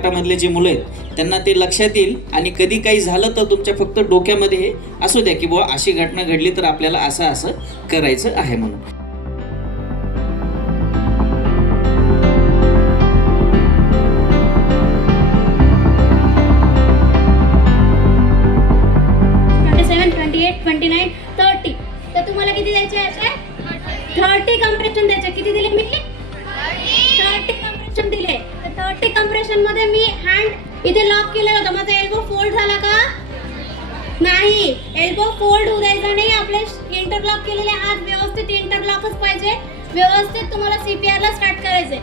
गटामधले जे मुलं आहेत त्यांना ते लक्षात येईल आणि कधी काही झालं तर तुमच्या फक्त डोक्यामध्ये हे असू द्या की बुवा अशी घटना घडली तर आपल्याला असं करायचं आहे म्हणून. तर तुम्हाला किती द्यायचे असे 30 कम्प्रेशन द्यायचे. किती दिले मी 30 कम्प्रेशन दिले. तर 30 कम्प्रेशन मध्ये मी हँड इथे लॉक केलेला होता. माझा एल्बो फोल्ड झाला का नाही? एल्बो फोल्ड होऊ द्यायचा नाही. आपले इंटरलॉक केलेले हात व्यवस्थित इंटरलॉकच पाहिजे. व्यवस्थित तुम्हाला CPR ला स्टार्ट करायचे.